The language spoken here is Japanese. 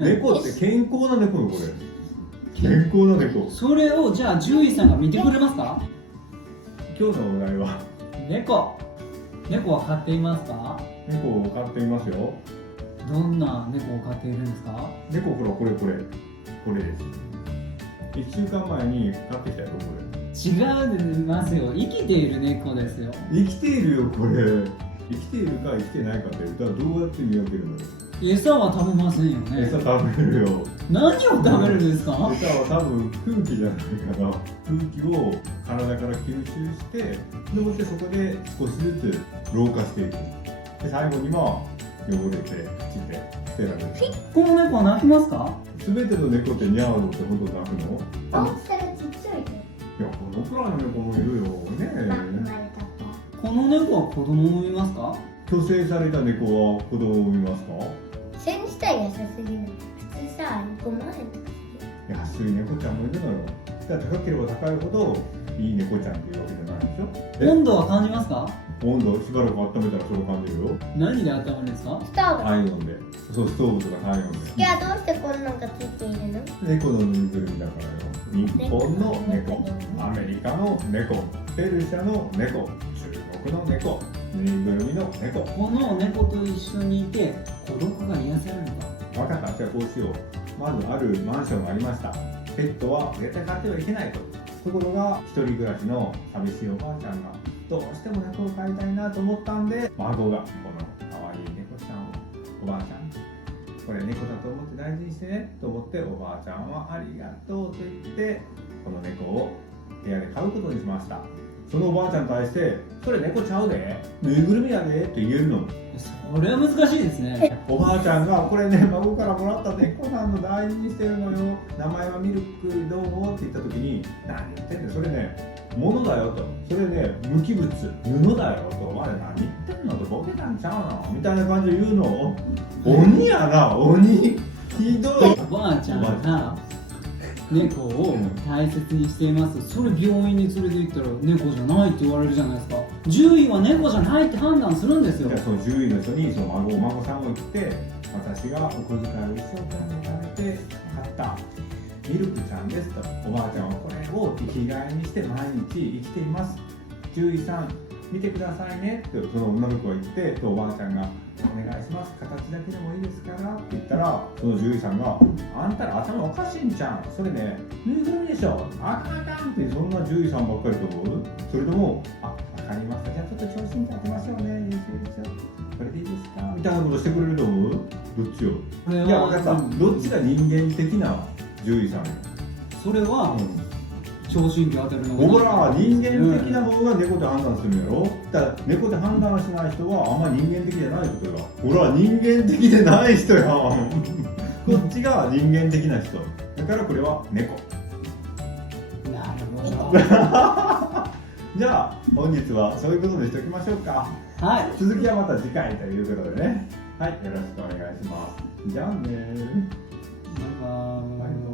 猫って健康な猫よ、これ。健康な猫。それをじゃあ獣医さんが見てくれますか？今日のお題は、猫は飼っていますか？猫を飼っていますよ。どんな猫を飼っているんですか？猫、ほら、これです。1週間前に買ってきたよ、こ違いますよ。生きている猫ですよ。れ。生きているよ、これ。生きているか生きてないかって言ったらどうやって見分けるのよ。餌は食べませんよね。餌食べるよ。何を食べるんですか？餌は多分空気じゃないかな。空気を体から吸収して、でもってそこで少しずつ老化していく。で、最後には汚れて、朽ちて、捨てられる。この猫は鳴きますか？すべての猫ってニャーって本当泣くの？大きさがちっちゃいね。いや、このくらいの猫もいるよ。ね生まれえ。た子。この猫は子供を産みますか？虚勢された猫は子供を産みますか？それにしたら優しすぎる。普通さ、5万円とかするよ。安い猫ちゃんもいるのよ。だから高ければ高いほどいい猫ちゃんっていうわけじゃないでしょ。温度は感じますか？温度しばらく温めたらそれを感じるよ。何で温めるんですか？ストーブ。体温で。そう、ストーブとか体温で。いや、どうしてこんなのがついているの？猫のぬいぐるみだからよ。日本の猫、アメリカの猫、ペルシャの猫、中国の猫、ぬいぐるみの猫。この猫と一緒にいて孤独が癒せるのか？分かった、じゃあこうしよう。まずあるマンションがありました。ペットは絶対飼ってはいけないと。ところが一人暮らしの寂しいおばあちゃんがどうしても猫を飼いたいなと思ったんで、孫がこの可愛い猫ちゃんをおばあちゃんにこれ猫だと思って大事にしてねと思って、おばあちゃんはありがとうと言ってこの猫を部屋で飼うことにしました。そのおばあちゃんに対してそれ猫ちゃうで、ぬいぐるみやでって言えるの。それは難しいですね。おばあちゃんがこれね、孫からもらった猫さんの大事にしてるのよ、名前はミルクどうって言った時に、何言ってんの、それね物だよと、それね無機物、布だよと、お前何言ってんのと、ボケたんちゃうのみたいな感じで言うの。鬼やな、鬼。ひどい。おばあちゃんが猫を大切にしています。それ病院に連れて行ったら猫じゃないって言われるじゃないですか。獣医は猫じゃないって判断するんですよ。いや、その獣医の人にそのお孫さんを言って、私がお小遣いを一生懸命貯めて買ったミルクちゃんですと、おばあちゃんはこれを生きがいにして毎日生きています、獣医さん見てくださいねってその女の子が言って、おばあちゃんがお願いします、形だけでもいいですからって言ったら、その獣医さんがあんたら頭おかしいんちゃう、それねぬいぐるみでしょ、あかんあかんって、そんな獣医さんばっかりと思う？それとも、あ、わかりました、じゃあちょっと調子に当てましょうね、これでいいですかみたいなことしてくれると思う？どっちよ。これはいや、分かった、どっちが人間的な獣医さんよ。それは聴診器当てるのほら、人間的な方が猫で判断するんやろ。だから猫で判断しない人はあんまり人間的じゃないことだ。ほら、人間的でない人やん。こっちが人間的な人だから、これは猫。なるほど。じゃあ本日はそういうことにしておきましょうか。はい、続きはまた次回ということでね。はい、よろしくお願いします。じゃあねー。バイバーイ。バイバイ。